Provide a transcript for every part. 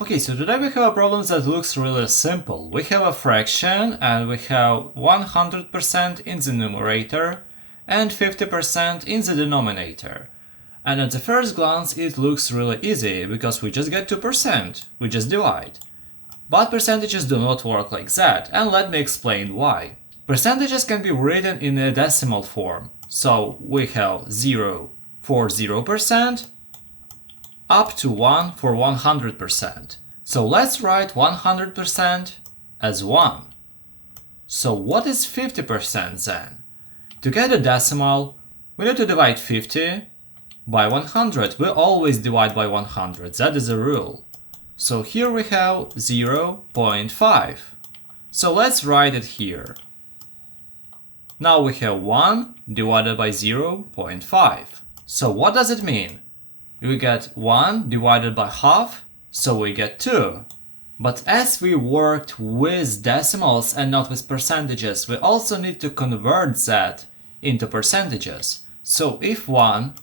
Okay, so today we have a problem that looks really simple. We have a fraction and we have 100% in the numerator and 50% in the denominator. And at the first glance it looks really easy because we just get 2%, we just divide. But percentages do not work like that, and let me explain why. Percentages can be written in a decimal form, so we have 0 for 0%, up to 1 for 100%. So let's write 100% as 1. So what is 50% then? To get a decimal, we need to divide 50 by 100. We always divide by 100, that is a rule. So here we have 0.5. So let's write it here. Now we have 1 divided by 0.5. So what does it mean? We get 1 divided by half, so we get 2. But as we worked with decimals and not with percentages, we also need to convert that into percentages. So if 1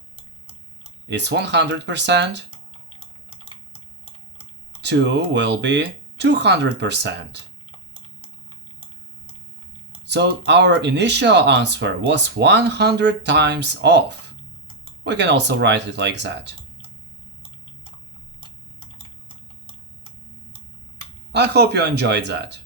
is 100%, 2 will be 200%. So our initial answer was 100 times off. We can also write it like that. I hope you enjoyed that.